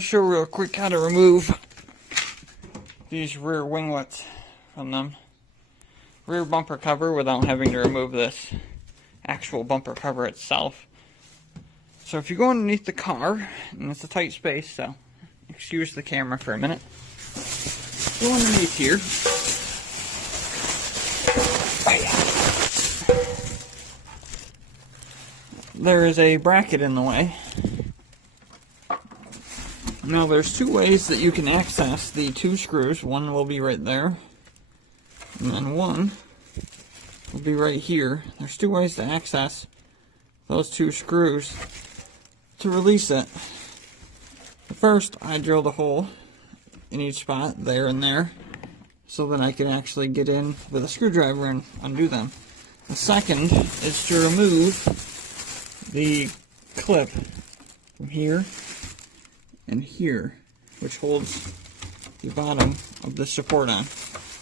to show real quick how to remove these rear winglets from them. Rear bumper cover without having to remove this actual bumper cover itself. So if you go underneath the car, and it's a tight space, so excuse the camera for a minute. Go underneath here. There is a bracket in the way. Now there's two ways that you can access the two screws. One will be right there, and then one will be right here. There's two ways to access those two screws to release it. The first, I drilled a hole in each spot, there and there, so that I can actually get in with a screwdriver and undo them. The second is to remove the clip from here and here, which holds the bottom of the support on.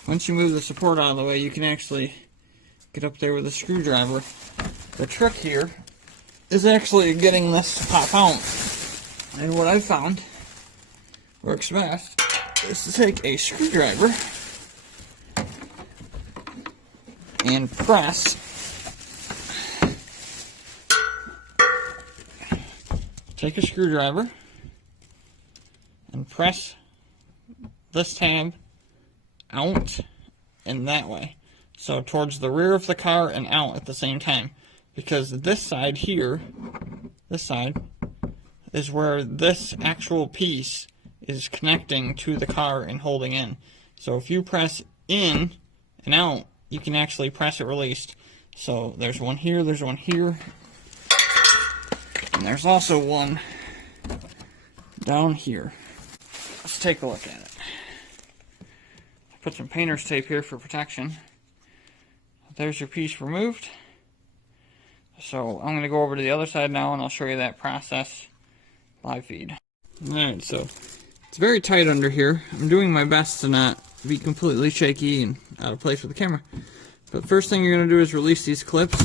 Once you move the support out of the way, you can actually get up there with a screwdriver. The trick here is actually getting this to pop out. And what I found works best is to take a screwdriver and press. Take a screwdriver and press this tab out and that way. So towards the rear of the car and out at the same time. Because this side here, this side, is where this actual piece is connecting to the car and holding in. So if you press in and out, you can actually press it released. So there's one here, there's one here. And there's also one down here. Let's take a look at it. Put some painter's tape here for protection. There's your piece removed. So I'm going to go over to the other side now and I'll show you that process live feed. Alright, so it's very tight under here. I'm doing my best to not be completely shaky and out of place with the camera. But first thing you're going to do is release these clips.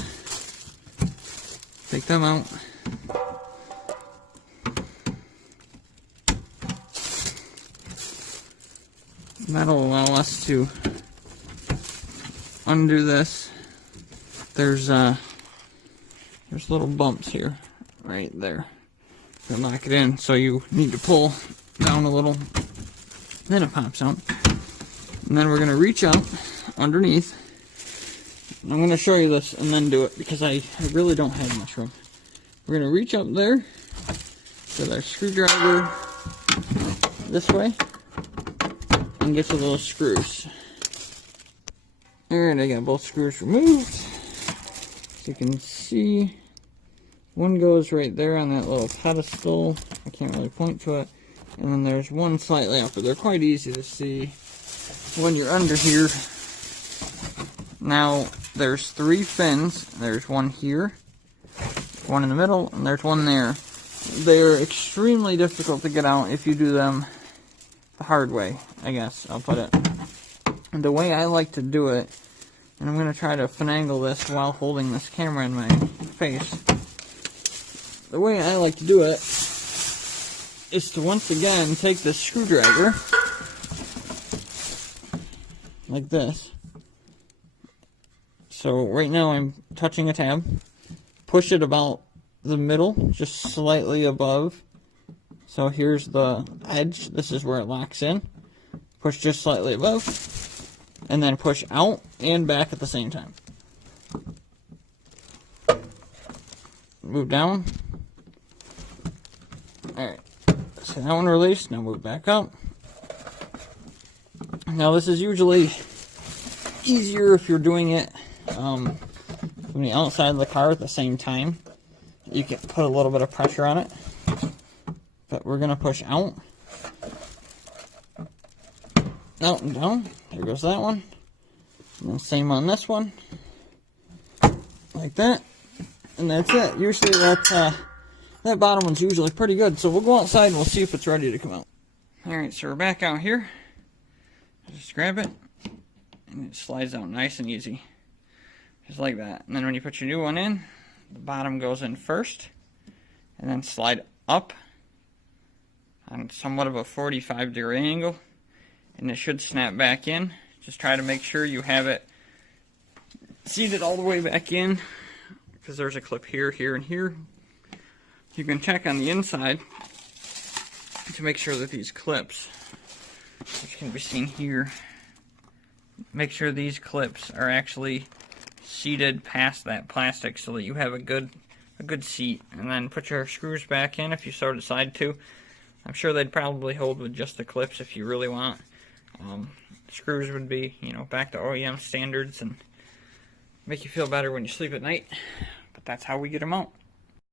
Take them out. That'll allow us to undo this. There's little bumps here, right there. To lock it in, so you need to pull down a little, then it pops out. And then we're going to reach out underneath. I'm going to show you this and then do it because I really don't have much room. We're going to reach up there with our screwdriver this way and get to those screws. Alright, I got both screws removed. So you can see one goes right there on that little pedestal. I can't really point to it. And then there's one slightly up, but they're quite easy to see when you're under here. Now, there's three fins. There's one here, one in the middle, and there's one there. They're extremely difficult to get out if you do them the hard way, I guess I'll put it. And the way I like to do it, and I'm going to try to finagle this while holding this camera in my face. The way I like to do it is to once again take this screwdriver like this. So right now I'm touching a tab. Push it about the middle, just slightly above. So here's the edge. This is where it locks in. Push just slightly above. And then push out and back at the same time. Move down. Alright. So that one released. Now move back up. Now this is usually easier if you're doing it from the outside of the car at the same time. You can put a little bit of pressure on it. But we're going to push out. Out and down. There goes that one. And then same on this one. Like that. And that's it. Usually that bottom one's usually pretty good. So we'll go outside and we'll see if it's ready to come out. Alright, so we're back out here. Just grab it. And it slides out nice and easy. Just like that. And then when you put your new one in, the bottom goes in first. And then slide up on on somewhat of a 45-degree angle, and it should snap back in. Just try to make sure you have it seated all the way back in, because there's a clip here, here, and here. You can check on the inside to make sure that these clips, which can be seen here, make sure these clips are actually seated past that plastic so that you have a good seat. And then put your screws back in if you so decide to. I'm sure they'd probably hold with just the clips if you really want. Screws would be, you know, back to OEM standards and make you feel better when you sleep at night. But that's how we get them out.